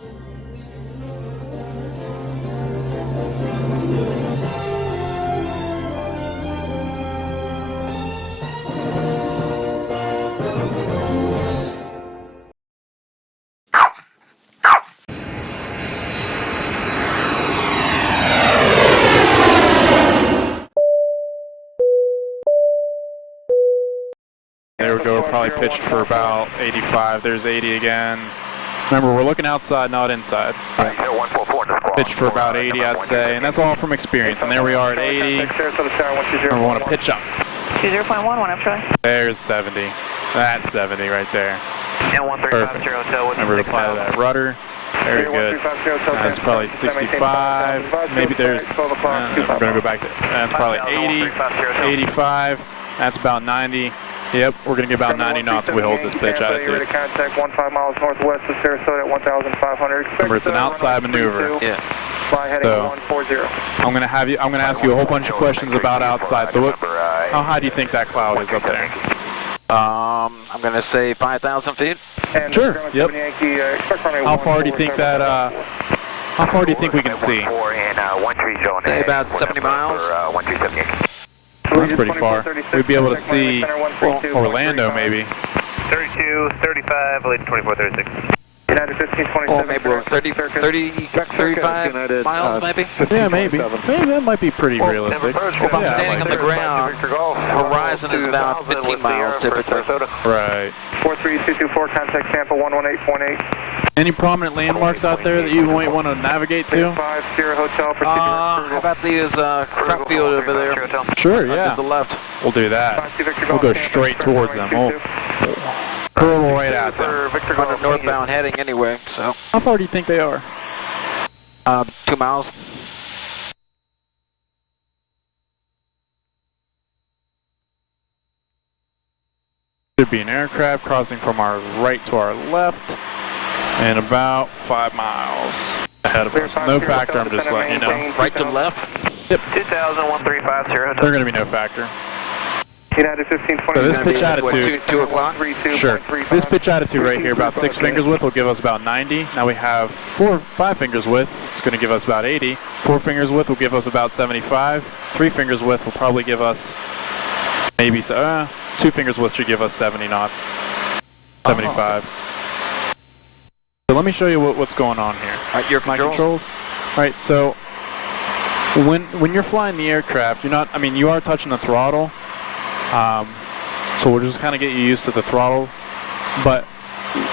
There we go, probably pitched for about 85. There's 80 again. Remember, we're looking outside, not inside. Pitched for about 80, I'd say, and that's all from experience. And there we are at 80. And we want to pitch up. 20.11, There's 70. That's 70 right there. Perfect. Remember to apply that rudder. Very good. That's probably 65. Maybe there's, we're going to go back to, that's probably 80, 85. That's about 90. Yep, we're going to get about 90 knots if we hold this pitch attitude. Contact 15 miles northwest of Sarasota at 1,500. Remember, it's an outside maneuver. Yeah. Fly heading 140. I'm going to ask you a whole bunch of questions about outside. So how high do you think that cloud is up there? I'm going to say 5,000 feet. Sure. Yep. How far do you think that? How far do you think we can see? Say about 70 miles. That's pretty far. We'd be able to see Orlando, maybe. 32, 35, lead 24, 36. United 1527. Oh, maybe 35 miles, maybe? Yeah, maybe. Maybe that might be pretty realistic. If I'm standing on the ground, the horizon is about 15 miles typically. Right. 43224, contact Tampa 118.8. Any prominent landmarks out there that you might want to navigate to? 50 Hotel for how about these crop field over there? Sure, yeah. To the left. We'll do that. We'll go straight towards them. We'll hurl right at them. On a northbound heading anyway, so. How far do you think they are? 2 miles. Should be an aircraft crossing from our right to our left, and about 5 miles ahead of us. No factor, I'm just letting you know. Right to left? Yep. 201350. They're going to be no factor. United 1520. So this pitch attitude, 2 o'clock? sure. This pitch attitude right here, about 6 fingers width, will give us about 90. Now we have 5 fingers width. It's going to give us about 80. 4 fingers width will give us about 75. 3 fingers width will probably give us maybe 2 fingers width should give us 70 knots. 75. So let me show you what's going on here. Your My controls. All right. So when you're flying the aircraft, you're not. I mean, you are touching the throttle. So we'll just kind of get you used to the throttle, but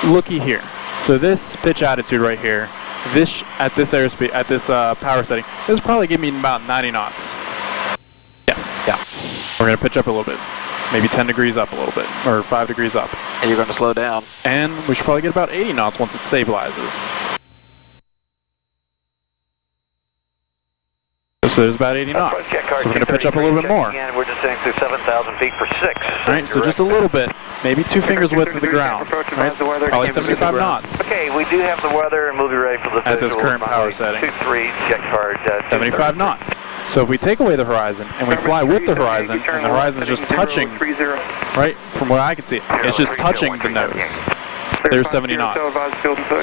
looky here. So this pitch attitude right here, this at this airspeed, at this power setting, this is probably giving me about 90 knots. Yes. Yeah. We're gonna pitch up a little bit, maybe 10 degrees up a little bit, or 5 degrees up. And you're going to slow down. And we should probably get about 80 knots once it stabilizes. So there's about 80 knots. So we're going to pitch up a little bit more. We're just saying through 7,000 feet for 6. All right, so just a little bit, maybe 2 fingers width of the ground. Right? Probably 75 knots. Okay, we do have the weather and we'll be ready for the at this current power setting. 23 jet card. 75 knots. So if we take away the horizon and we fly with the horizon, and the horizon is just touching, right, from what I can see, it's just touching the nose. There's 70 knots.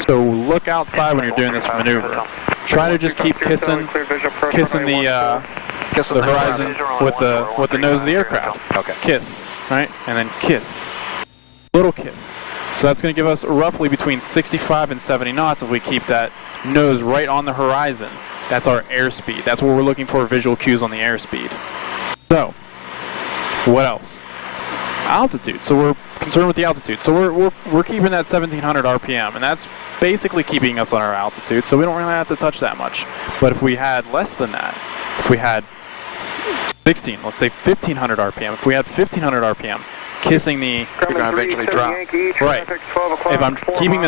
So look outside when you're doing this maneuver. Try to just keep kissing the horizon with the nose of the aircraft. Okay. Kiss, right, and then kiss, little kiss. So that's going to give us roughly between 65 and 70 knots if we keep that nose right on the horizon. That's our airspeed. That's what we're looking for, visual cues on the airspeed. So, what else? Altitude. So we're concerned with the altitude. So we're keeping that 1700 RPM, and that's basically keeping us on our altitude. So we don't really have to touch that much. But if we had less than that, if we had 16, let's say 1500 RPM. If we had 1500 RPM, kissing the, you're going to eventually drop. Right. If I'm keeping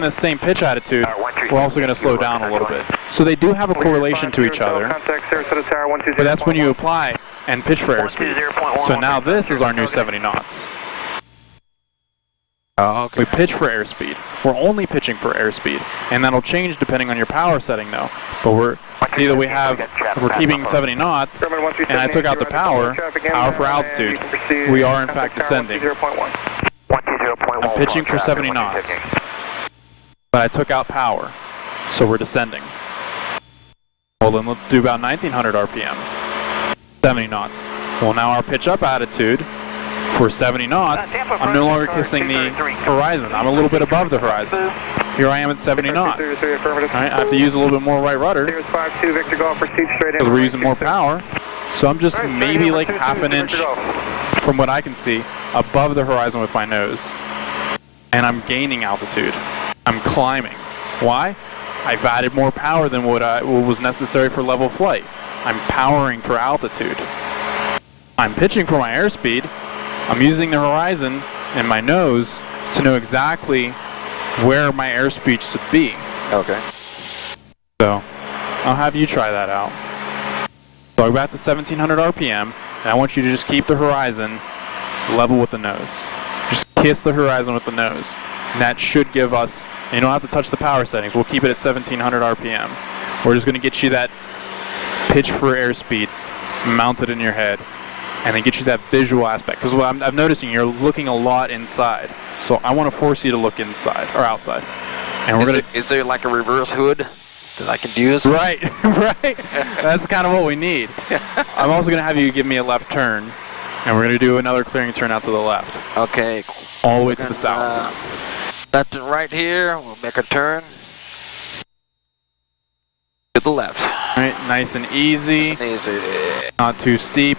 the same pitch attitude, we're also going to slow down a little bit. So they do have a correlation to each other, but that's when you apply and pitch for airspeed. So now this is our new 70 knots. Oh, okay. We pitch for airspeed. We're only pitching for airspeed, and that'll change depending on your power setting though. But see that we're keeping 70 knots, and I took out the power for altitude. We are in fact descending. I'm pitching for 70 knots. but I took out power, so we're descending. Well, then let's do about 1900 RPM, 70 knots. Well, now our pitch up attitude for 70 knots, I'm no longer kissing the horizon. I'm a little bit above the horizon. Here I am at 70 knots. All right, I have to use a little bit more right rudder Here's 5-2, Victor Golf, proceed straight in. because we're using more power. So I'm just maybe like half an inch, from what I can see, above the horizon with my nose. And I'm gaining altitude. I'm climbing. Why? I've added more power than what was necessary for level flight. I'm powering for altitude. I'm pitching for my airspeed. I'm using the horizon and my nose to know exactly where my airspeed should be. Okay. So I'll have you try that out. So go back to 1700 RPM, and I want you to just keep the horizon level with the nose. Just kiss the horizon with the nose. And that should give us, and you don't have to touch the power settings. We'll keep it at 1700 RPM. We're just going to get you that pitch for airspeed mounted in your head, and then get you that visual aspect. Because I'm noticing you're looking a lot inside. So I want to force you to look inside, or outside. And we're going to... Is there like a reverse hood that I can use? Right, right. That's kind of what we need. I'm also going to have you give me a left turn, and we're going to do another clearing turn out to the left. Okay. All the way to the south. Left and right here. We'll make a turn to the left. All right, nice and easy. Nice and easy. Not too steep.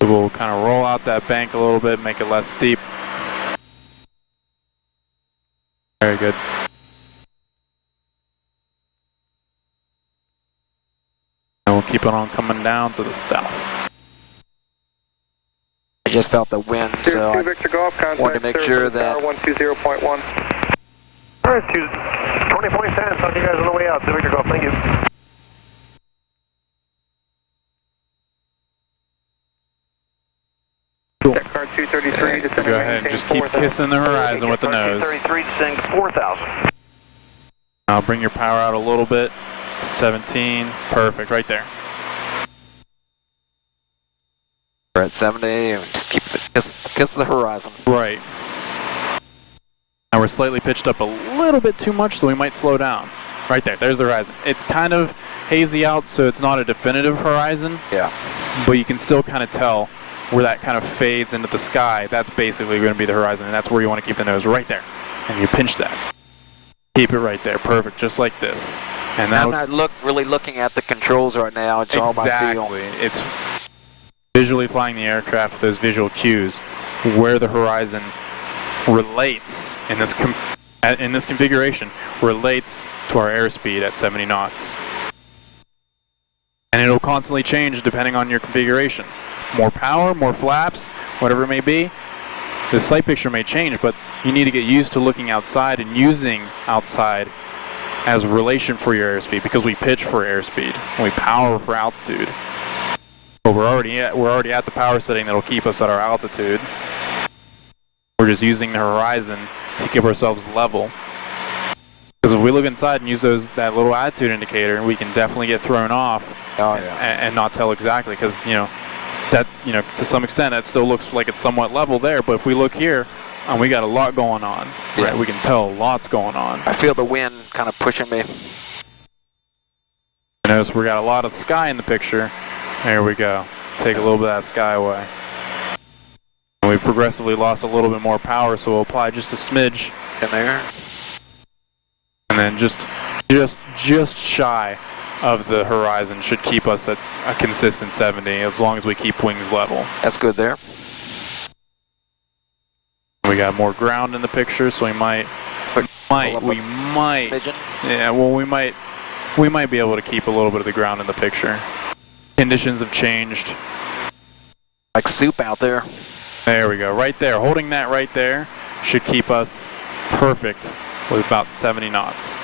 So we'll kind of roll out that bank a little bit, make it less steep. Very good. And we'll keep it on coming down to the south. I just felt the wind, so I Victor Golf, wanted to make sure that... 120.1. All right, 20.10. Talk to you guys on the way out. Victor Golf, thank you. Check card 233, descend Go ahead and just keep kissing the horizon with the nose. 233, descending to 4,000. Now bring your power out a little bit to 17. Perfect, right there. we're at 70 and keep kiss the horizon. Right. Now we're slightly pitched up a little bit too much, so we might slow down. Right there, there's the horizon. It's kind of hazy out, so it's not a definitive horizon. Yeah. But you can still kind of tell where that kind of fades into the sky. That's basically going to be the horizon, and that's where you want to keep the nose, right there. And you pinch that. Keep it right there, perfect, just like this. And I'm not really looking at the controls right now. It's all my feel. Exactly. It's visually flying the aircraft with those visual cues, where the horizon relates in this configuration, relates to our airspeed at 70 knots. And it'll constantly change depending on your configuration. More power, more flaps, whatever it may be. The sight picture may change, but you need to get used to looking outside and using outside as a relation for your airspeed, because we pitch for airspeed and we power for altitude. But we're already at the power setting that'll keep us at our altitude. We're just using the horizon to keep ourselves level. Because if we look inside and use that little attitude indicator, we can definitely get thrown off. Oh, yeah. And not tell exactly, because to some extent that still looks like it's somewhat level there. But if we look here, we got a lot going on. Yeah. Right? We can tell lots going on. I feel the wind kind of pushing me. Notice we got a lot of sky in the picture. There we go. Take a little bit of that sky away. And we've progressively lost a little bit more power, so we'll apply just a smidge In there. and then just shy of the horizon should keep us at a consistent 70, as long as we keep wings level. That's good there. We got more ground in the picture, so we might, Smidgen. yeah, well, we might be able to keep a little bit of the ground in the picture. Conditions have changed. Like soup out there. There we go, right there. Holding that right there should keep us perfect with about 70 knots.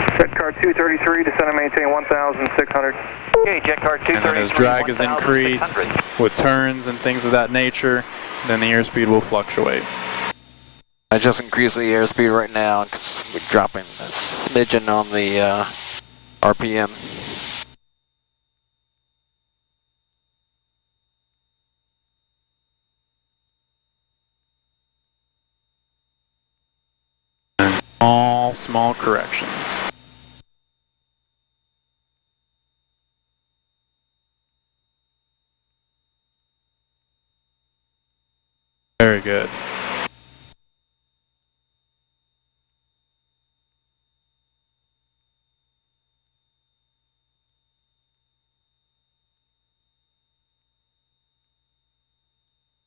Jet car 233, descend and maintain 1,600. Okay, jet car 233. And then as drag is increased 1,600. with turns and things of that nature, then the airspeed will fluctuate. I just increased the airspeed right now because we're dropping a smidgen on the RPM. All small corrections. Very good.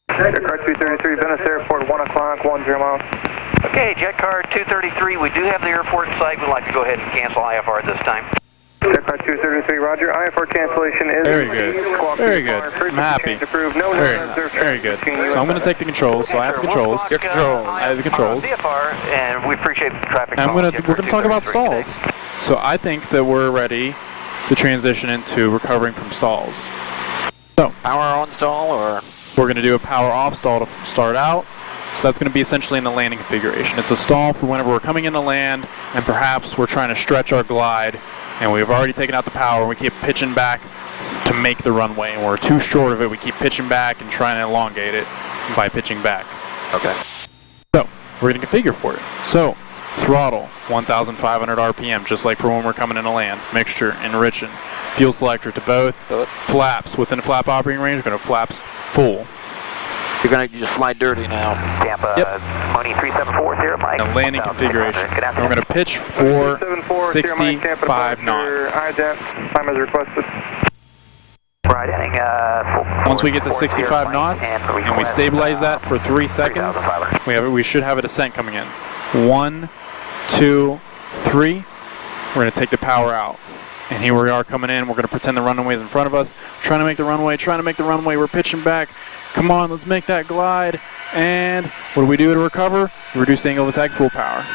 Jet car 233, Venice Airport, 1 o'clock, 10 miles. Okay, jet car 233, we do have the airport in sight. We'd like to go ahead and cancel IFR at this time. Jet car 233, roger. IFR cancellation is... Very good. Very good. I'm happy. Very good. So I'm going to take the controls. So I have the controls. Your controls. I have the controls. VFR, and we appreciate the traffic. And we're going to talk about stalls. So I think that we're ready to transition into recovering from stalls. So Power on stall or? we're going to do a power off stall to start out. So that's going to be essentially in the landing configuration. It's a stall for whenever we're coming into land and perhaps we're trying to stretch our glide and we've already taken out the power and we keep pitching back to make the runway and we're too short of it. We keep pitching back and trying to elongate it by pitching back. Okay. So we're going to configure for it. So throttle 1,500 RPM, just like for when we're coming into land. Mixture, enriching. Fuel selector to both. Flaps within the flap operating range. We're going to flaps full. You're going to just fly dirty now. Tampa, Yep. money 3740, Mike. And landing configuration. And we're going to pitch for 65 knots. IJet, time as requested. Right heading, Once we get to 65 knots and we stabilize that for 3 seconds, we should have a descent coming in. 1, 2, 3. We're going to take the power out. And here we are coming in. We're going to pretend the runway is in front of us. Trying to make the runway. We're pitching back. Come on, let's make that glide. And what do we do to recover? Reduce the angle of attack, full power.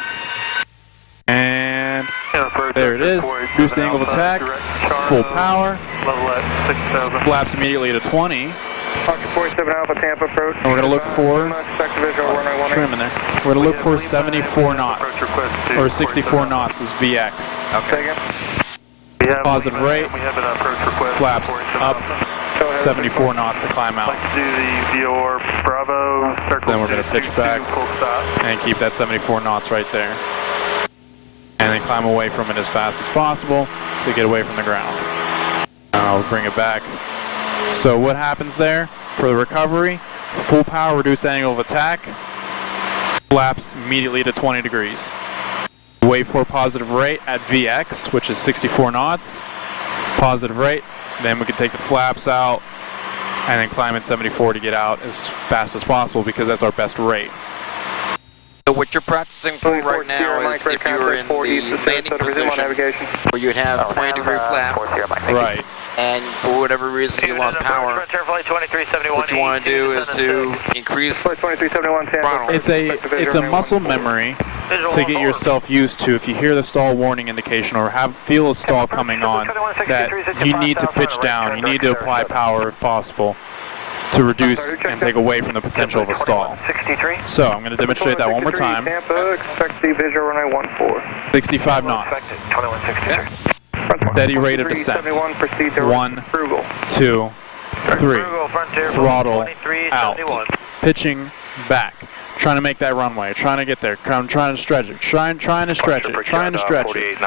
And there it is. Reduce the angle of attack, full power. Flaps immediately to 20. Pocket 47 Alpha, Tampa approach. And we're going to look for trim in there. We're going to look for 74 knots. Or 64 knots is VX. Okay. Positive rate. Flaps up. 74 knots to climb out. Do the VOR Bravo circle. Then we're going to pitch back and keep that 74 knots right there. And then climb away from it as fast as possible to get away from the ground. We'll bring it back. So what happens there for the recovery? Full power, reduce the angle of attack. Flaps immediately to 20 degrees. Wait for positive rate at VX, which is 64 knots. Positive rate. Then we can take the flaps out and then climb at 74 to get out as fast as possible because that's our best rate. So what you're practicing for right now is if you were in the landing position where you'd have 20 degree flap, Right. and for whatever reason you lost power, what you want to do is to increase throttle. It's a muscle memory to get yourself used to. If you hear the stall warning indication or feel a stall coming on, that you need to pitch down, you need to apply power if possible to reduce and take away from the potential of a stall. So I'm going to demonstrate that one more time. Tampa, expect the visual runway 14. 65 knots. Steady rate of descent. 1, 2, 3. Throttle out. Pitching back. Trying to make that runway. Trying to get there. I'm trying to stretch it. Trying to stretch it. Trying to stretch it.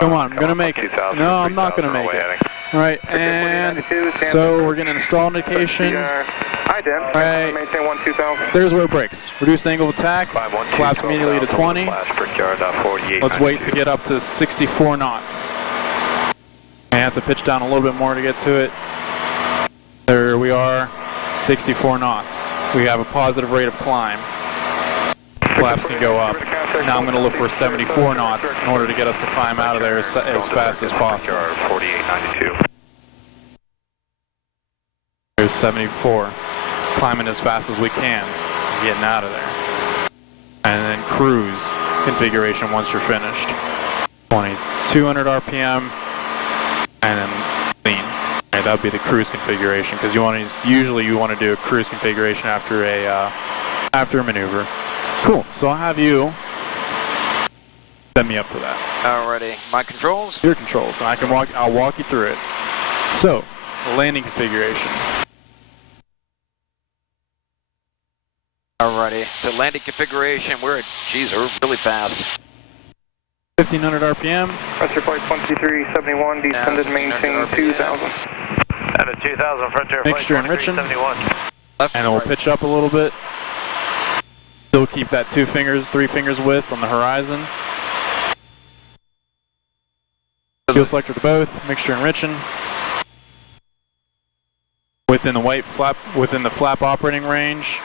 Come on, I'm going to make it. No, I'm not going to make it. All right, and so we're getting a stall indication. Right. There's where it breaks. Reduce the angle of attack. Flaps immediately to 20. Let's wait to get up to 64 knots. I have to pitch down a little bit more to get to it. There we are, 64 knots. We have a positive rate of climb. Flaps can go up. Now I'm going to look for 74 knots in order to get us to climb out of there as fast as possible. There's 74. Climbing as fast as we can, getting out of there. And then cruise configuration once you're finished. 2200 RPM, and then lean. Right, that would be the cruise configuration because usually you want to do a cruise configuration after a maneuver. Cool. So I'll have you set me up for that. Alrighty, my controls? Your controls, and I'll walk you through it. So, landing configuration. Alrighty, so landing configuration, we're really fast. 1500 RPM. Frontier Flight 2371, descended, maintain 2000. At a 2000, Frontier Flight Mixture enriching. 2371. Left And then we'll pitch up a little bit. Still keep that 2 fingers, 3 fingers width on the horizon. Fuel selector to both, mixture enriching. Within the white flap, within the flap operating range,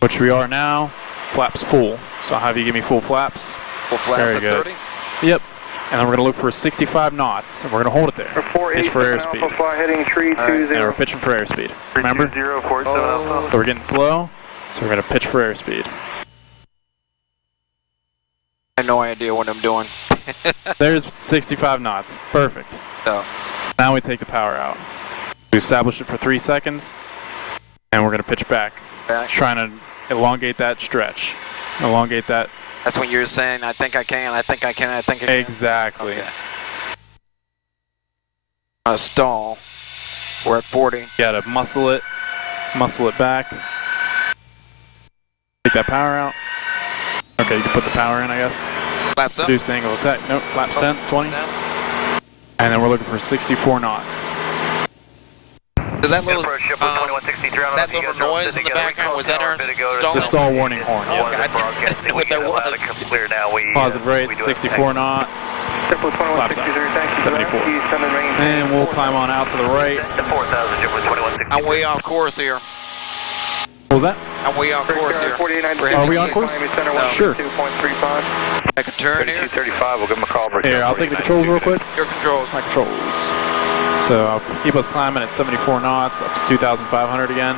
which we are now, flaps full. So I'll have you give me full flaps. Full flaps Very at good. 30. Yep. And then we're going to look for 65 knots, and we're going to hold it there. Pitch for airspeed. Alpha, fly heading 320. And we're pitching for airspeed. Remember? 320, 47 Alpha. So we're getting slow, so we're going to pitch for airspeed. I have no idea what I'm doing. There's 65 knots. Perfect. So, Now we take the power out. We establish it for 3 seconds, and we're going to pitch back. back. Trying to elongate that stretch. Elongate that. That's when you're saying, I think I can, I think I can, I think I can. Exactly. Okay. Stall. We're at 40. You gotta muscle it back. Take that power out. Okay, you can put the power in, I guess. Flaps up. Reduce the angle of attack. Nope, flaps 10, 20. Down. And then we're looking for 64 knots. Does that little, Approach ship with 2163 on that you little guys are noise in the background, was that our stall? The stall warning horn, Yes. yes. Okay. What that was. Clear now. Positive rate, 64 knots. Triple Flaps 2163, out. thank you. 74. Descended, maintain. And we'll climb on out to the right. The 4000 ship with 2163. I'm way off course here. What was that? I'm way off course here. 4890. Are we on course? Sure. 2.35. I can turn here. 235, we'll give him a call. Here, I'll take the controls real quick. Your controls. My controls. So I'll keep us climbing at 74 knots up to 2,500 again.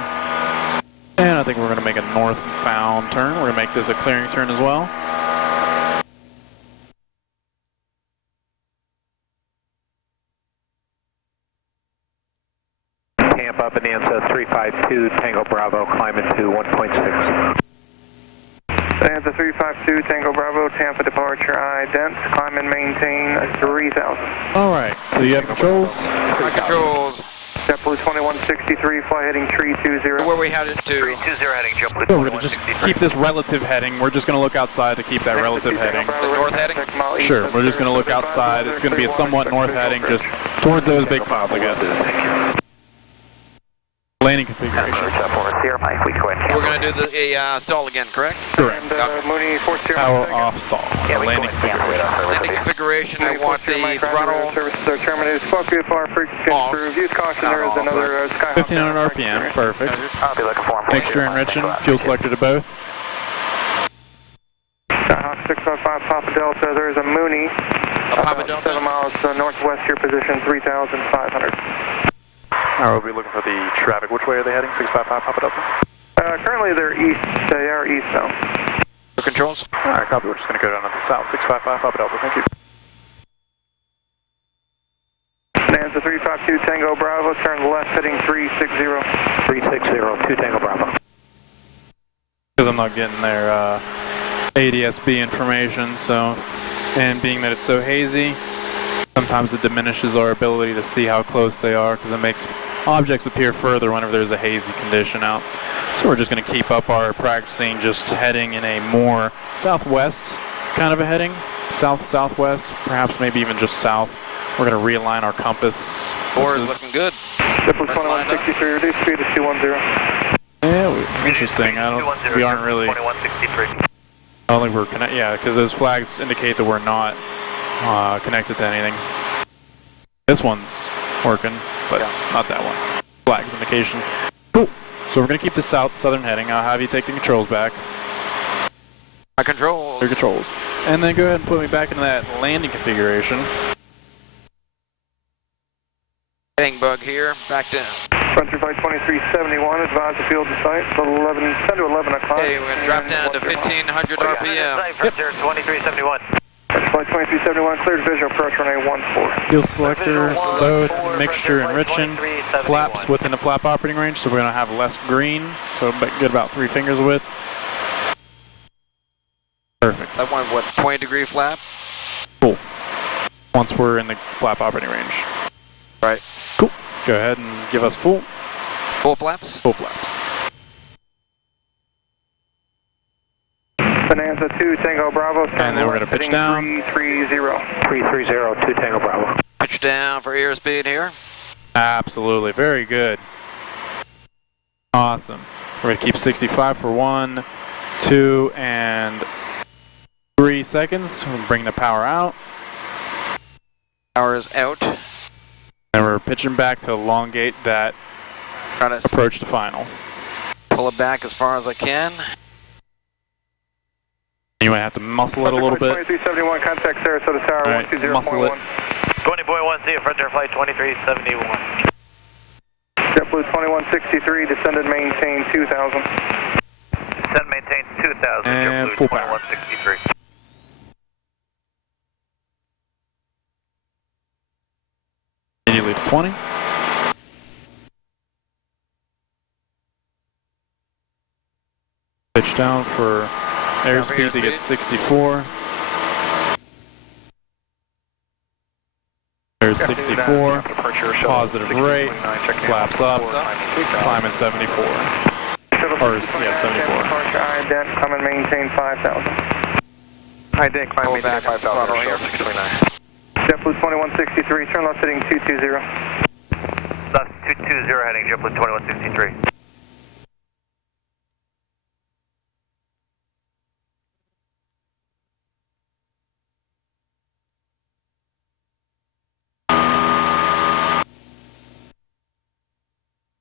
And I think we're going to make a northbound turn. We're going to make this a clearing turn as well. Camp up in Ansa 352, Tango Bravo, climbing to 1.6. Ansa 352, Tango Bravo, Tampa departure, ident, climb and maintain 3000. All right, so you have controls. My controls. JetBlue 2163, fly heading 320. Where we headed to. 320 heading, JetBlue So we're going to just keep this relative heading. We're just going to look outside to keep that relative heading. The north heading? Sure, we're just going to look outside. It's going to be a somewhat north heading, just towards those big clouds, I guess. Landing configuration. We're We're going to do the stall again, correct? Correct. And Mooney 40. Power off stall. Landing configuration. Landing configuration, I want the throttle Services are terminated. Squawk VFR, frequency off. improved. Use caution, there is another Skyhawk. 1500 RPM, perfect. I'll be looking for him. Mixture enriching, fuel selector to both. Skyhawk 655 Papa Delta, there is a Mooney. Papa Delta. 7 miles northwest your position, 3,500. Alright, we'll be looking for the traffic. Which way are they heading? 655 Papa Delta? Currently they're east. They are east now. Your controls. Alright, copy. We're just going to go down to the south. 655 Papa Delta. Thank you. Nanza 352 Tango Bravo, turn left heading 360. 360, 2 Tango Bravo. Because I'm not getting their ADSB information, so, and being that it's so hazy, sometimes it diminishes our ability to see how close they are because it makes objects appear further whenever there's a hazy condition out. So we're just going to keep up our practicing just heading in a more southwest kind of a heading, south-southwest, perhaps maybe even just south. We're going to realign our compass. Four is looking good. Triple 2163, reduce speed to 210. Yeah, interesting. We aren't really. 2163. I don't think we're connected. Yeah, because those flags indicate that we're not connected to anything. This one's working, but not that one. Flags indication. Cool. So we're going to keep the southern heading. I'll have you take the controls back. My controls. Your controls. And then go ahead and put me back into that landing configuration. Heading bug here. Back down. Frontier Flight 2371, advise the field to site, 10 to 11 o'clock. Okay, we're going to drop down to 1500 RPM. Frontier 2371. Flight 2371, cleared visual approach runway 14. Fuel selectors, both, mixture enriching, flaps within the flap operating range, so we're going to have less green, so get about 3 fingers width. Perfect. I want, what, 20-degree flap? Cool. Once we're in the flap operating range. Right. Cool. Go ahead and give us full Full flaps? flaps. Bonanza 2 Tango Bravo. And then we're going to pitch down. 330. 330, 2 Tango Bravo. Pitch down for airspeed here. Absolutely. Very good. Awesome. We're going to keep 65 for 1, 2, and 3 seconds. We'll bring the power out. Power is out. And we're pitching back to elongate that Try to approach to final. pull it back as far as I can. You might have to muscle it a little bit. 2371, contact Sarasota Tower, All right, 120.1. muscle it. 20.1, see you, front there, flight 2371. JetBlue 2163, descended, maintain 2000. Descend, maintain 2000, And JetBlue full power. 2163. Immediately to 20. Pitch down for airspeed to get 64. There's 64. Positive rate. Flaps up. Climbing 74. Or, yeah, 74. Ident, come and maintain 5,000. Ident, climb maintain 5,000, Throttle 629. JetBlue 2163, turn left heading 220. Left 220 heading, JetBlue 2163.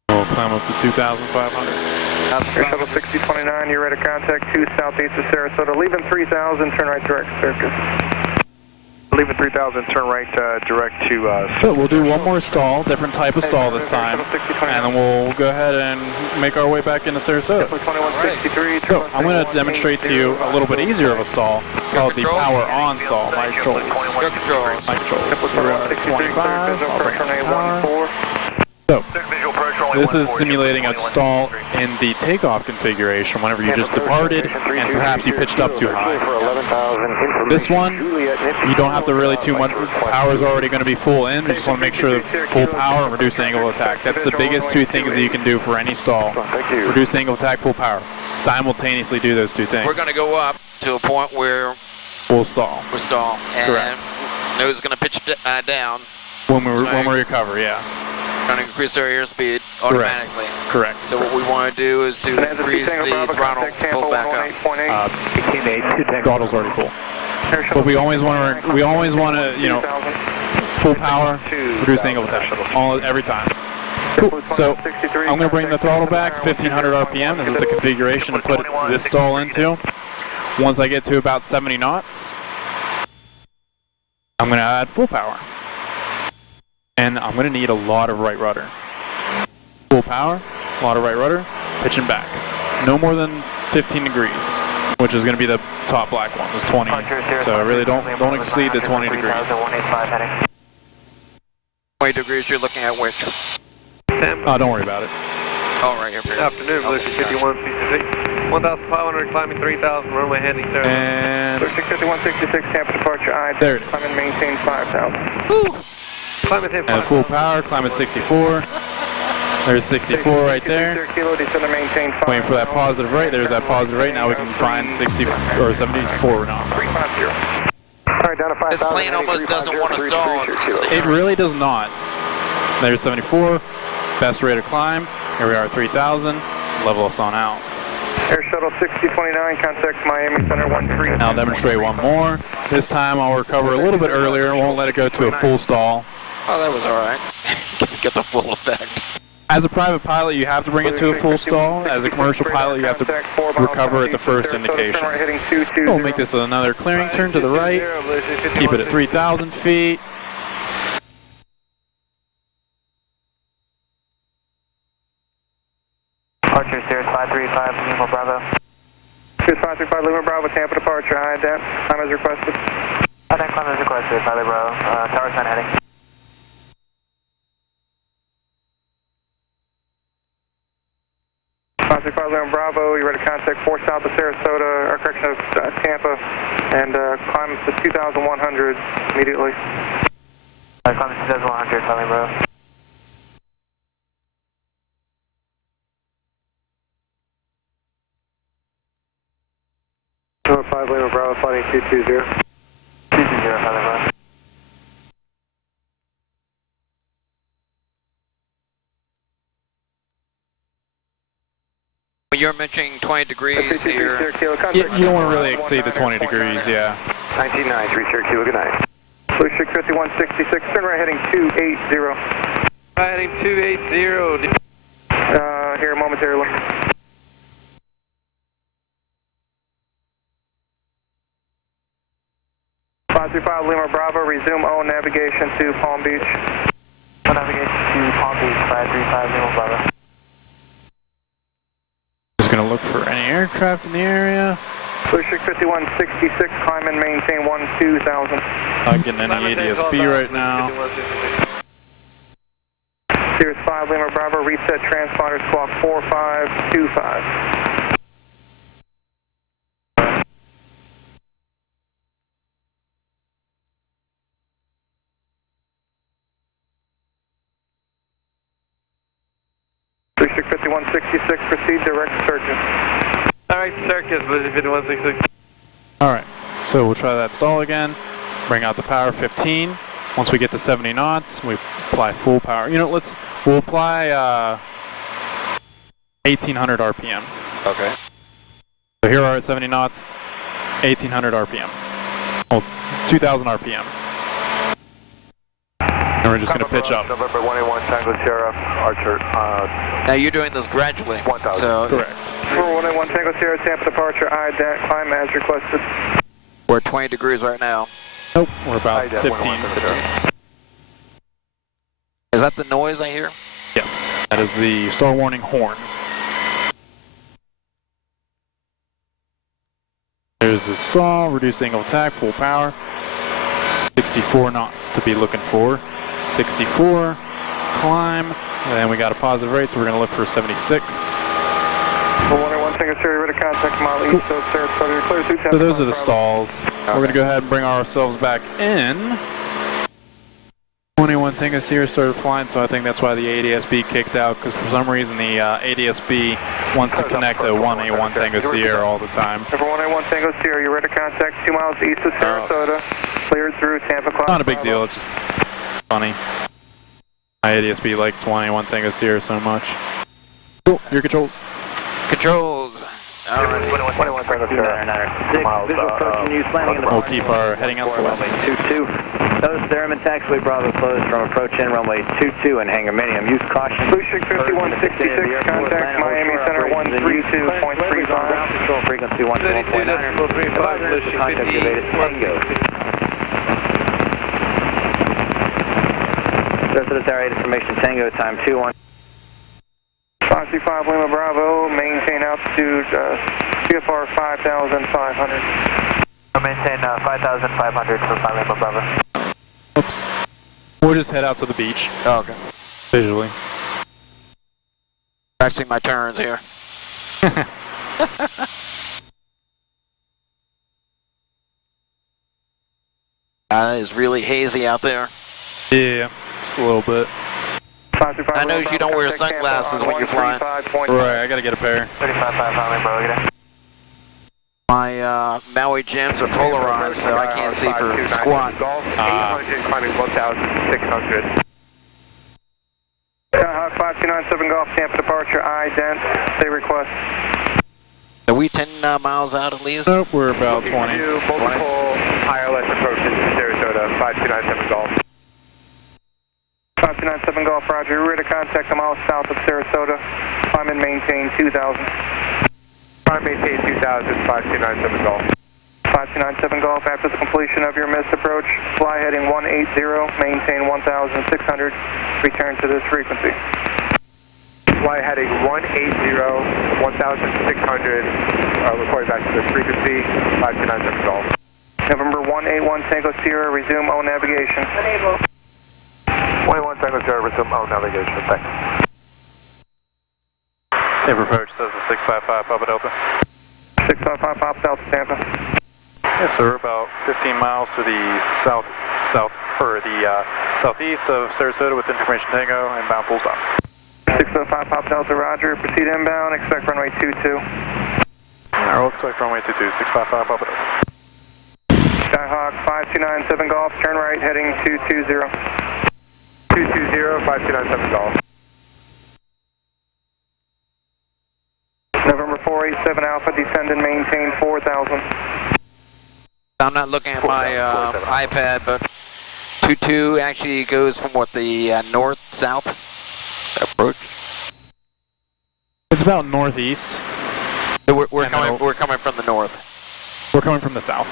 We'll climb up to 2,500. Air Shuttle 6029, you're ready to contact 2 southeast of Sarasota. Leaving 3000, turn right direct circus. Leaving 3000, turn right direct to... So we'll do one more stall, different type of stall this time, and then we'll go ahead and make our way back into Sarasota. 2163, So I'm going to demonstrate to you a little bit easier of a stall called the power on stall. My controls. Your controls. My controls. Here we are at 25. I'll bring up the power. So this is simulating a stall in the takeoff configuration whenever you just departed and perhaps you pitched up too high. This one, you don't have to really too much. Power is already going to be full in. You just want to make sure full power and reduce angle of attack. That's the biggest two things that you can do for any stall. Reduce angle of attack, full power. Simultaneously do those two things. We're going to go up to a point where Full stall. we're stall. And Correct. nose is going to pitch down. When we recover, yeah. Trying to increase our airspeed automatically. Correct. So what we want to do is to increase the throttle, pull back up. Throttle's already full. But we always want to, you know, full power, reduce angle of attack, every time. Cool. So I'm going to bring the throttle back to 1500 RPM. This is the configuration to put this stall into. Once I get to about 70 knots, I'm going to add full power. And I'm going to need a lot of right rudder. Full power, a lot of right rudder, pitching back. No more than 15 degrees, which is going to be the top black one, is 20. So I really don't exceed the 20 degrees. 20 degrees, you're looking at which? Oh, don't worry about it. Oh, right here. Afternoon, Blue 51, 1,500, climbing 3,000, runway heading 30. And 5166, Tampa departure, there it is. climb and maintain 5,000. And full power, climb at 64. There's 64 right there. Waiting for that positive rate. There's that positive rate. Now we can find 60 or 74 knots. This plane almost doesn't want to stall. It really does not. There's 74. Best rate of climb. Here we are at 3,000. Level us on out. Air Shuttle 6029, contact Miami Center 13. Now I'll demonstrate one more. This time I'll recover a little bit earlier. Won't let it go to a full stall. Oh, that was all right. Get the full effect. As a private pilot, you have to bring it to a full stall. As a commercial pilot, you have to recover at the first indication. We'll make this another clearing turn to the right. Keep it at 3,000 feet. Departure, Cirrus 535, Lima Bravo. Cirrus 535, Lima Bravo, Tampa departure, ident, climb as requested. Ident, climb as requested, Pilot Bravo, tower sign heading. 535 Lima Bravo, you're ready to contact 4 south of Sarasota, or correction of Tampa, and climb to 2,100 immediately. Climb to 2,100, Pilot Bravo. 5 Lima Bravo, flighting 220. 220, Southern Bravo. You're mentioning 20 degrees here. You don't want to really exceed the 20 degrees, yeah. 19.9, 3 Sierra Kilo, good night. Blue Chick 5166, turn right heading 280. Right heading 280. Here momentarily. .535 Lima Bravo, resume O navigation to Palm Beach. O navigation to Palm Beach, 535 Lima Bravo. Just going to look for any aircraft in the area. Blue Chick 5166, climb and maintain 12,000. Not getting any ADSB right now. Sirius 5 Lima Bravo, reset transponder squawk 4525. Blue Chick 5166, proceed direct circuit. Alright, circus, Blue Chick 5166. Alright, so we'll try that stall again. Bring out the power 15. Once we get to 70 knots, we apply full power. You know, we'll apply 1800 RPM. Okay. So here we are at 70 knots, 1800 RPM. Well, 2000 RPM. And we're just going to pitch up. November 181 Tango Sierra, Archer. Now you're doing this gradually. 1,000. So Correct. 181 Tango Sierra, Tampa departure, IDAT, climb as requested. we're at 20 degrees right now. Nope, we're about IDAT 15. 115. Is that the noise I hear? Yes, that is the stall warning horn. There's the stall, reduce angle of attack, full power. 64 knots to be looking for. 64, climb, and then we got a positive rate, so we're going to look for 76. 181 Tango Sierra, ready to contact mile east of Sarasota, you're clear to So those are the stalls. We're going to go ahead and bring ourselves back in. 21 Tango Sierra started flying, so I think that's why the ADSB kicked out, because for some reason the ADSB wants to connect to 181 Tango Sierra all the time. Number 181 Tango Sierra, you're ready to contact 2 miles east of Sarasota, cleared through Tampa Class. Not a big deal, it's just it's funny. My ADSB likes 181 Tango Sierra so much. Cool, your controls. Controls. Alright. 21 Tango Sierra, miles. Visual approaching you, landing in the We'll keep our heading out to west. runway 22. Those Theremin taxiway Bravo closed from approach in runway 22 and hangar minimum. Use caution. Blue Chick 5166, contact Miami Center 132.35. Ground control frequency 112.9. Contact activated Tango. Sarasota Tower 8 information Tango time 21. 525 Lima Bravo, maintain altitude CFR 5,500. Maintain 5,500 for 5 Lima Bravo. Oops. We'll just head out to the beach, Oh, okay. visually. Practicing my turns here. It's really hazy out there. Yeah, just a little bit. I know you don't wear sunglasses when you're flying. Right, I gotta get a pair. 35.5 Bravo, get in. My Maui gyms are polarized, so I can't see for squat. 800, climbing 1,600. 5297 Golf, Tampa departure, ident, stay request. Are we 10 miles out at least? Nope, we're about 20. Multiple ILS approaches to Sarasota, 5297 Golf. 5297 Golf, roger, you're ready to contact a mile south of Sarasota, climb and maintain 2,000. Climb maintain 2,000, 5297 Golf. 5297 Golf, after the completion of your missed approach, fly heading 180, maintain 1,600, return to this frequency. Fly heading 180, 1,600, report back to this frequency, 5297 Golf. November 181 Tango Sierra, resume O navigation. 21 Tango Sierra, resume O navigation, thanks. Tampa approach says the 655 Papa Delta. 655 Pop Delta Tampa. Yes, sir. About 15 miles to the southeast of Sarasota with information Tango, inbound full stop. 605 Pop Delta, roger. Proceed inbound, expect runway 22. Looks like runway 22, 655 up it. Skyhawk 5297 Golf, turn right, heading 220. 220, 5297 Golf. November 487 Alpha, descend and maintain 4,000. I'm not looking at my iPad, but 22 actually goes from what, the north-south approach? It's about northeast. So we're coming from the north. We're coming from the south.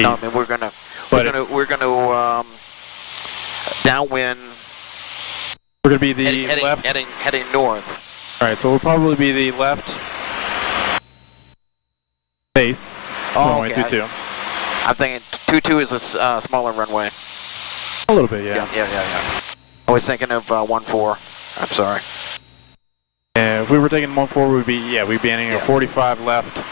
No, I East. mean we're gonna downwind. We're gonna be the left. Heading north. All right, so we'll probably be the left base. Runway okay. 22. I'm thinking 22 is a smaller runway. A little bit, yeah. Yeah. I was thinking of 14. I'm sorry. Yeah, if we were taking 14, we'd be ending a 45 left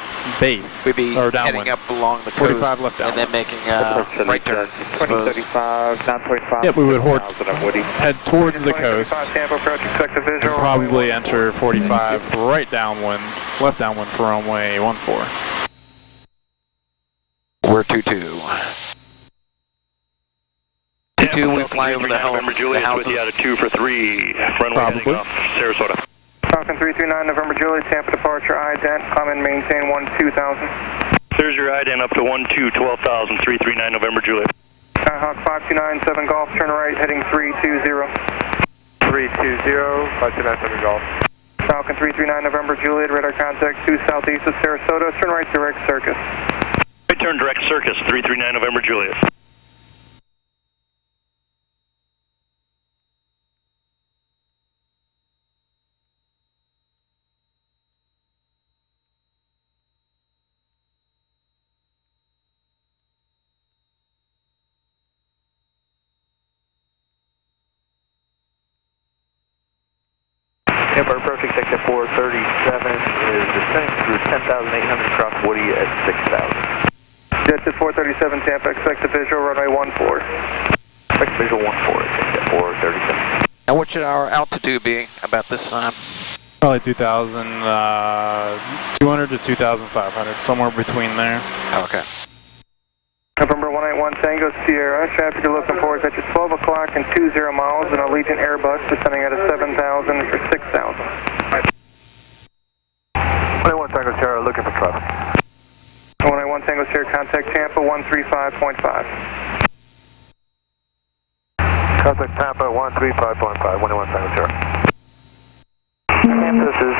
base. We'd be or downwind. heading up along the coast 45 left and then making right turn. 2035, 9.5. Yep, we would head towards the coast. Tampa approach, expect a And visual. probably enter 45 right downwind, left downwind for runway 14. We're 22. 22, we fly over the homes, the houses. With you out of 2 for 3, runway Probably. heading off Sarasota. Falcon 339, November Juliet, Tampa departure, ident, climb and maintain 2000. There's your ident up to 12,000, 339 November Juliet. Skyhawk 5297 Golf, turn right, heading 320. 320, 5297 Golf. Falcon 339, November Juliet, radar contact 2 southeast of Sarasota, turn right, direct circus. Right turn direct circus, 339 November Juliet. Tampa approaching sector 437 is descending through 10,800 across Woody at 6,000. Jets at 437 Tampa, expect a visual, runway 14. Expect visual 14 at 437. And what should our altitude be about this time? Probably 2,200 to 2,500, somewhere between there. Okay. November 181 Tango Sierra, traffic you're looking for is at your 12 o'clock and 20 miles, and Allegiant Airbus descending at a 7,000 for 6,000. 181 Tango Sierra, looking for traffic. 181 Tango Sierra, contact Tampa 135.5. Contact Tampa 135.5, 181 Tango Sierra. Tampa, this is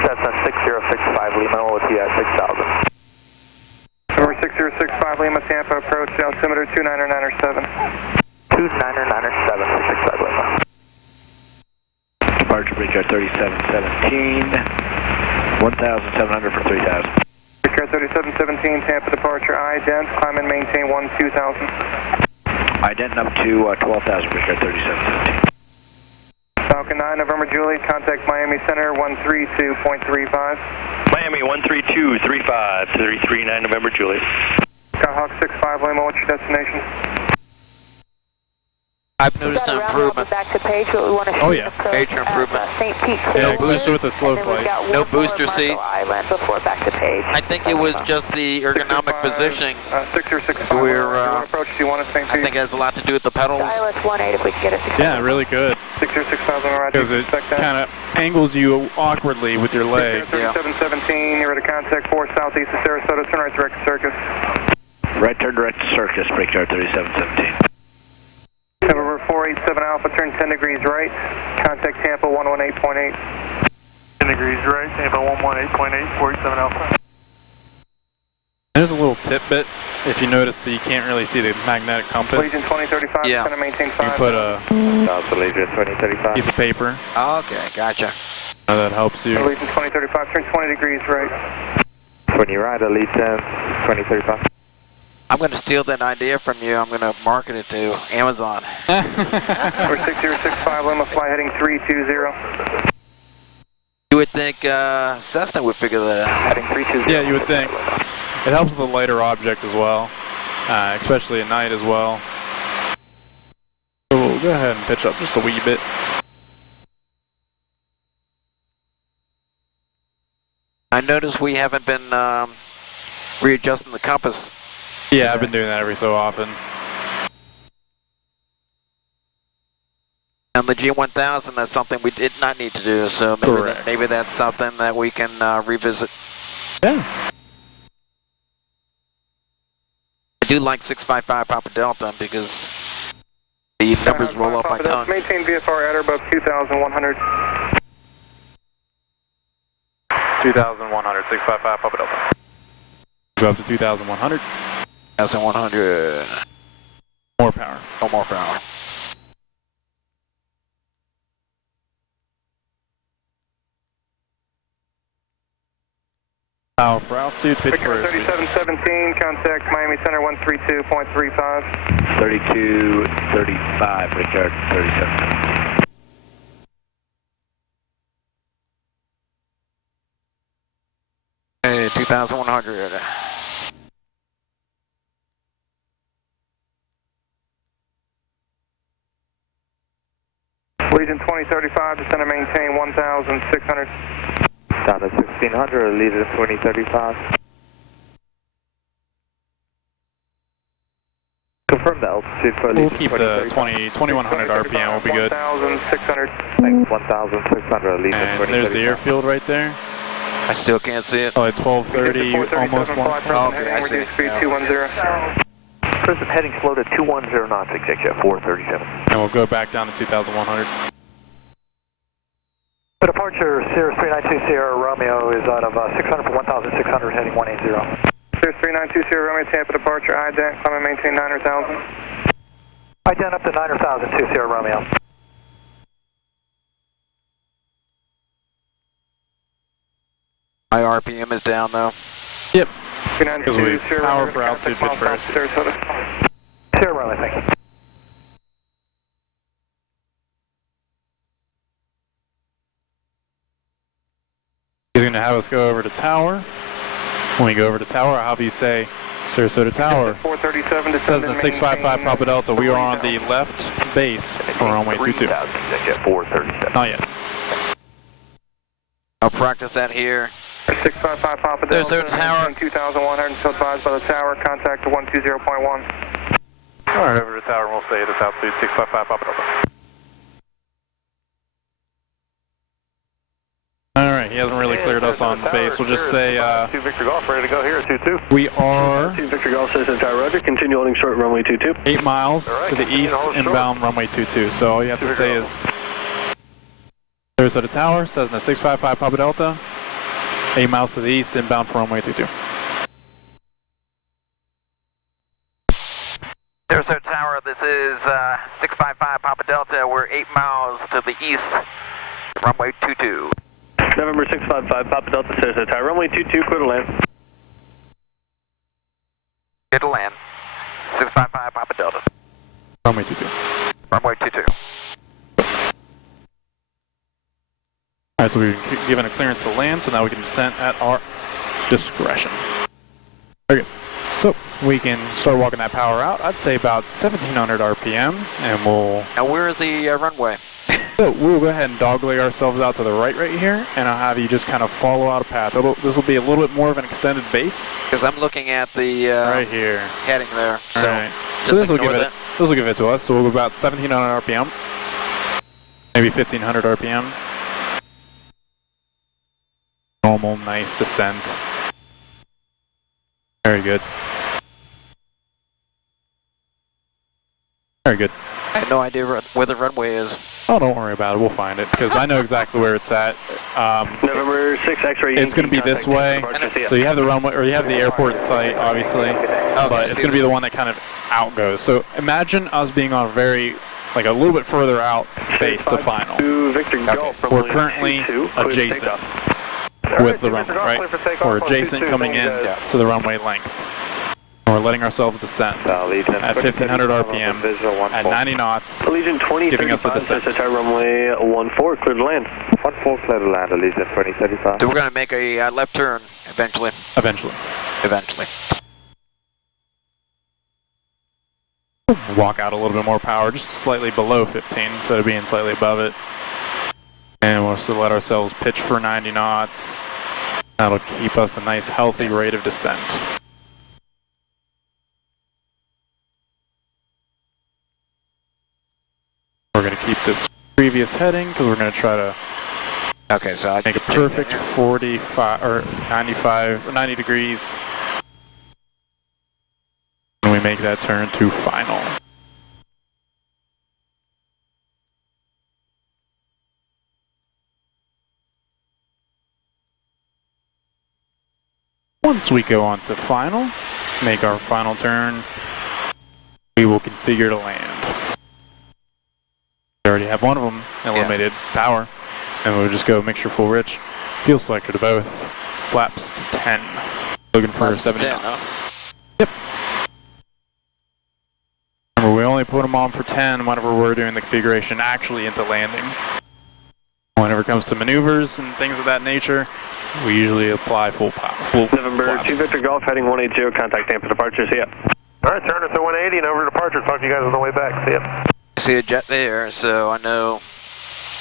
Cessna 6065 Lima, OT at 6,000. Number 6065 Lima, Tampa, approach altimeter 29907. 29907, 65 Lima. Departure Picott 3717, 1,700 for 3,000. Picard 3717, Tampa departure, ident, climb and maintain 2000. Ident up to 12,000 Picott 3717. Falcon 9, November Juliet, contact Miami Center 132.35. Miami 13235, 339 November Juliet. Skyhawk 65 Lima, what's your destination? I've noticed an improvement. Back to page, what we want to Oh, yeah. Major improvement. St. Pete. Yeah, booster with the slow flight. No booster seat. Island before back to page. I think it was just the ergonomic positioning. 6065. We're, approach, do you want to St. I think it has a lot to do with the pedals. ILS 18 if we can get it. Yeah, really good. 6065 Lima, Because it kind of angles you awkwardly with your legs. 3717, you're at a contact 4 southeast of Sarasota, turn right direct to Circus. Right turn direct to Circus, Picard 3717. November 487 Alpha, turn 10 degrees right, contact Tampa 118.8. 10 degrees right, Tampa 118.8, 487 Alpha. There's a little tidbit. If you notice that you can't really see the magnetic compass, Legion 2035, Yeah. going to maintain you 5. put a Legion 2035. piece of paper Okay, gotcha. that helps you. Legion 2035, turn 20 degrees right. 20 right, Legion 2035. I'm going to steal that idea from you. I'm going to market it to Amazon. Number 6065 Lima, fly heading 320. You would think Cessna would figure that out. Heading 320. Yeah, you would think. It helps with a lighter object as well, especially at night as well. So we'll go ahead and pitch up just a wee bit. I noticed we haven't been readjusting the compass. Yeah, I've been doing that every so often. On the G1000, that's something we did not need to do, so maybe that's something that we can revisit. Yeah. I do like 655 Papa Delta because the numbers roll off my tongue. Maintain VFR at or above 2,100. 2,100, 655 Papa Delta. Go up to 2,100. 2,100. More power. No more power. Power for altitude, pitch for Picott airspeed. 3717, contact Miami Center 132.35. 3235, Richard, 37. Hey, 2,100. Legion 2035, descend and maintain 1,600. Down at 1600, Legion 2035. Confirm the altitude for We'll Legion keep the 2100 RPM, we'll be good. 1,600. Thanks, 1,600, Legion And 2035. there's the airfield right there. I still can't see it. Probably 1230, almost 1. Okay, I see. Speed 210. Present heading slow to 210 knots, executive 437. And we'll go back down to 2,100. The departure, Sierra 392 Sierra Romeo is out of 600 for 1,600, heading 180. Sierra 392 Sierra Romeo, Tampa departure, IDENT, climb and maintain 900,000. IDENT up to 900,000 to Sierra Romeo. My RPM is down though. Yep. 392 Sierra power Romeo, for altitude, contact pitch for Los airspeed. Sarasota. Sierra Romeo, thank you. He's going to have us go over to tower. When we go over to tower, I'll have you say Sarasota Tower. 437, Cessna 655 Papa Delta. We are on the left base for runway 22. 437. Not yet. I'll practice that here. 655 Papa There's Delta, the tower. 2,100, so advised by the tower, contact 120.1. All right, over to tower, and we'll stay at this altitude, 655 Papa Delta. All right, he hasn't really cleared us on base. We'll just say 2 Victor Golf, ready to go here at 22. we are 2 Victor Golf says Tower Roger, continue holding short runway 22. 8 miles All right, to the continue east, holding inbound runway 22. So all you have to say is Sarasota Tower, Cessna 655 Papa Delta, 8 miles to the east, inbound for runway 22. Sarasota Tower, this is 655 Papa Delta. We're 8 miles to the east, runway 22. November 655 Papa Delta Sarasota Tower, runway 22, clear to land. Clear to land. 655 Papa Delta. Runway 22. Runway 22. All right, so we've been given a clearance to land, so now we can descend at our discretion. Very good. So we can start walking that power out. I'd say about 1,700 RPM, and we'll. Now where is the runway? So we'll go ahead and dogleg ourselves out to the right here, and I'll have you just kind of follow out a path. This will be a little bit more of an extended base. Because I'm looking at the right here. heading there. All So, right. just So this will ignore give it. that. This will give it to us. So we'll go about 1,700 RPM, maybe 1,500 RPM. Normal, nice descent. Very good. Very good. I have no idea where the runway is. Oh, don't worry about it. We'll find it because I know exactly where it's at. November 6 X-ray. It's going to be this way. So you have the runway, or you have the airport in sight, obviously, but it's going to be the one that kind of outgoes. So imagine us being on a very, like a little bit further out base to final. We're currently adjacent with the runway, right? We're adjacent coming in to the runway length. We're letting ourselves descend at 1,500 RPM at 90 knots. Legion It's giving us a descent. runway 14, clear to land. 14, clear to land, Legion 2035. So we're going to make a left turn eventually. Eventually. Eventually. Walk out a little bit more power, just slightly below 15 instead of being slightly above it. And we'll still let ourselves pitch for 90 knots. That'll keep us a nice healthy rate of descent. We're going to keep this previous heading because we're going to try to make a perfect 45 or 95 or 90 degrees when we make that turn to final. Once we go on to final, make our final turn, we will configure to land. We already have one of them, eliminated power, and we'll just go mixture full rich, fuel selector to both, flaps to 10, looking for Flaps 70 10, knots. Yep. Remember, we only put them on for 10 whenever we're doing the configuration actually into landing. Whenever it comes to maneuvers and things of that nature, we usually apply full power. November 2 Victor Golf heading 180, contact Tampa departure, see ya. Alright, turn us to 180 and over to departure, talk to you guys on the way back, see ya. I see a jet there, so I know.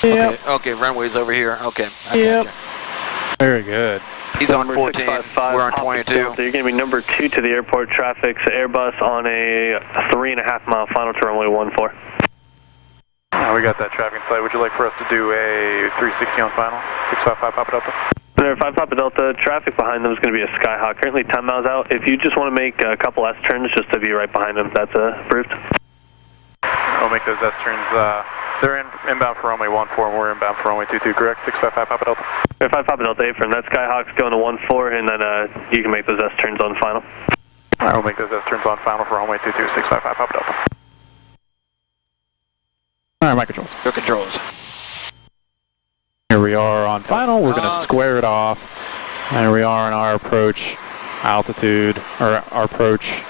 Yep. Okay, runway's over here. Okay. Yep. Very good. He's on 14, we're on 22. So you're going to be number 2 to the airport, traffic's Airbus on a 3.5 mile final to runway 14. We got that traffic in sight. Would you like for us to do a 360 on final? 655 Papa Delta? There, 5 Papa Delta, traffic behind them is going to be a Skyhawk. Currently 10 miles out. If you just want to make a couple S turns just to be right behind them, that's approved. I'll make those S turns. They're inbound for runway 14, and we're inbound for runway 22, correct? 655 Papa Delta? 5 Papa Delta, A firm. That Skyhawk's going to 14, and then you can make those S turns on final. Alright, we'll make those S turns on final for runway 22, 655 Papa Delta. Alright, my controls. Your controls. Here we are on final. We're going to square it off. There we are in our approach altitude, or our approach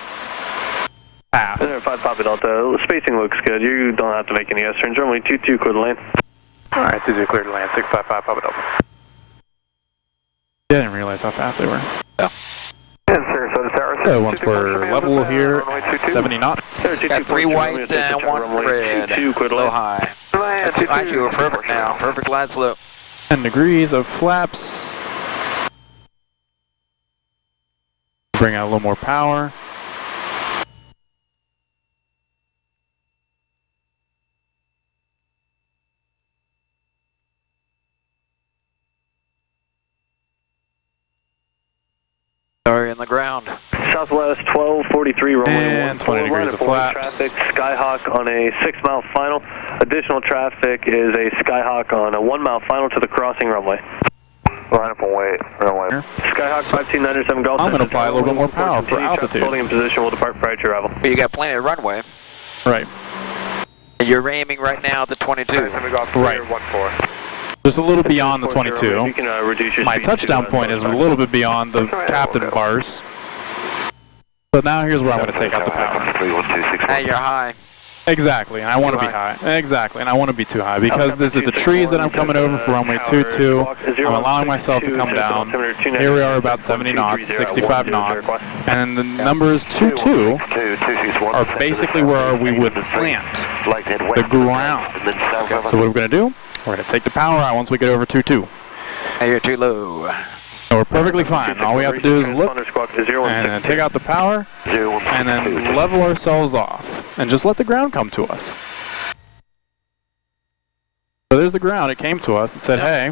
path. There, 5 Papa Delta, spacing looks good. You don't have to make any S turns. Runway 22, clear to land. Alright, 22 clear to land, 655 Papa Delta. I didn't realize how fast they were. So once we're level here, 70 knots. Got 3 white and 1 red. Low high. Actually, we're perfect now. Perfect glide slope. 10 degrees of flaps. Bring out a little more power. Sorry, in the ground. Southwest 1243, runway And 20 degrees of flaps. Traffic, Skyhawk on a 6 mile final. Additional traffic is a Skyhawk on a 1 mile final to the crossing runway. Line up and wait, runway. Skyhawk 5297 Golf. I'm going to apply a little bit more power for altitude. Holding in position, will depart prior to arrival. But you got plenty of runway. Right. And you're aiming right now at the 22. Right. Just a little beyond the 22. My touchdown point is a little bit beyond the captain bars. So now here's where I'm going to take out the power. Hey, you're high. Exactly, and I want to be high. Exactly, and I want to be too high because this is the trees that I'm coming over for runway 22. I'm allowing myself to come down. Here we are about 70 knots, 65 knots, and the numbers 22 are basically where we would plant the ground. So what we're going to do, we're going to take the power out once we get over 22. Hey, you're too low. So we're perfectly fine. All we have to do is look and take out the power and then level ourselves off and just let the ground come to us. So there's the ground. It came to us. It said, hey.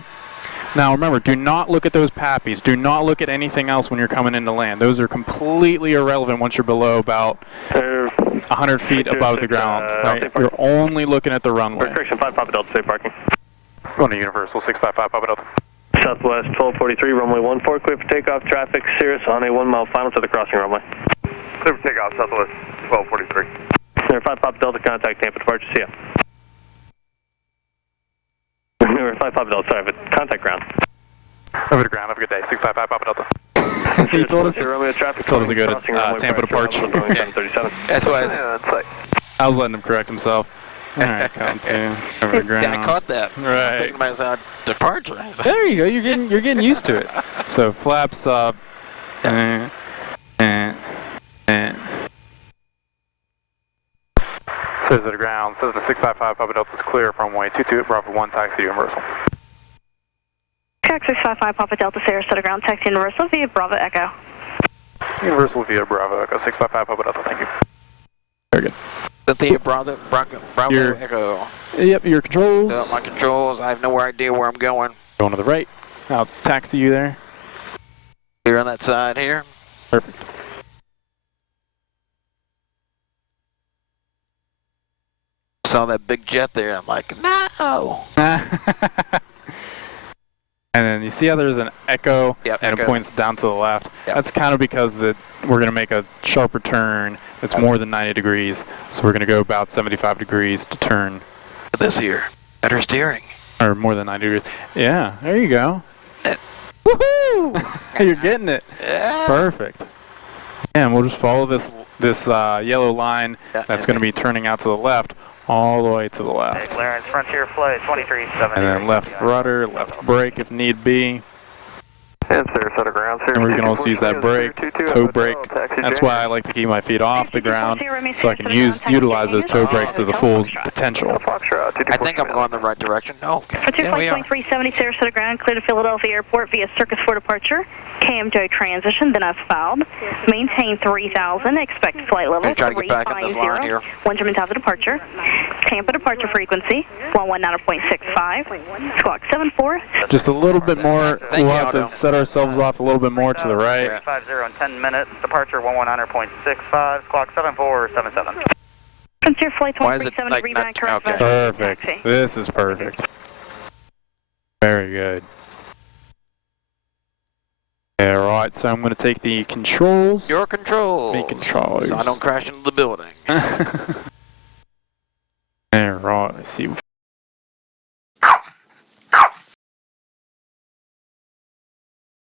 Now remember, do not look at those pappies. Do not look at anything else when you're coming into land. Those are completely irrelevant once you're below about 100 feet above the ground. Right? You're only looking at the runway. Correction, 5 Papa Delta, safe parking. Going to Universal 655 Papa Delta. Southwest 1243, runway 14, clear for takeoff. Traffic, Cirrus on a 1 mile final to the crossing runway. Clear for takeoff, Southwest 1243. There, 5 Papa Delta, contact Tampa departure, see ya. There, 5 Papa Delta, sorry, but contact ground. Over to ground, have a good day, 655 Papa Delta. He told us to go to Tampa departure. That's why I was letting him correct himself. Alright, come to over the ground. Yeah, I caught that. Right. Thinking to myself, departure. There you go. You're getting used to it. So flaps up. Says at the ground. Says the 655 Papa Delta is clear from runway 22 Bravo 1 taxi to Universal. Track 655 Papa Delta Sarasota ground, taxi Universal via Bravo Echo. Universal via Bravo Echo 655 Papa Delta, thank you. Very good. Cynthia, Bravo Echo. Yep, your controls. My controls, I have no idea where I'm going. Going to the right. I'll taxi you there. Clear on that side here. Perfect. Saw that big jet there. I'm like, no. And then you see how there's an echo, Yep, and echo. it points down to the left. Yep. That's kind of because we're going to make a sharper turn that's more than 90 degrees. So we're going to go about 75 degrees to turn. This here. Better steering. Or more than 90 degrees. Yeah, there you go. Woohoo! You're getting it. Yeah. Perfect. And we'll just follow this yellow line Yeah, that's going to be turning out to the left, all the way to the left. Clarence Frontier Flight 2370. And then left rudder, left brake if need be. And Sarasota ground, And we can also use that brake, toe brake. That's why I like to keep my feet off the ground, so I can utilize those toe brakes to the full potential. I think I'm going the right direction. No. Frontier Yeah, Flight we are. 2370 Sarasota ground, clear to Philadelphia Airport via Circus for departure. KMJ transition, then as filed. Maintain 3000, expect flight level Gonna try to get back on this line here. 1 German Tower departure. Tampa departure frequency, 119.65. Squawk 74. Just a little bit more, Thank we'll you, have to Aldo. set ourselves off a little bit more to the right. 50 in 10 minutes, departure 119.65, squawk 7477. Frontier Flight Why is it 2370, like rebound not- current okay. Perfect. taxi. This is perfect. Very good. Alright, so I'm going to take the controls. Your controls. Me controls. So I don't crash into the building. Alright, let's see.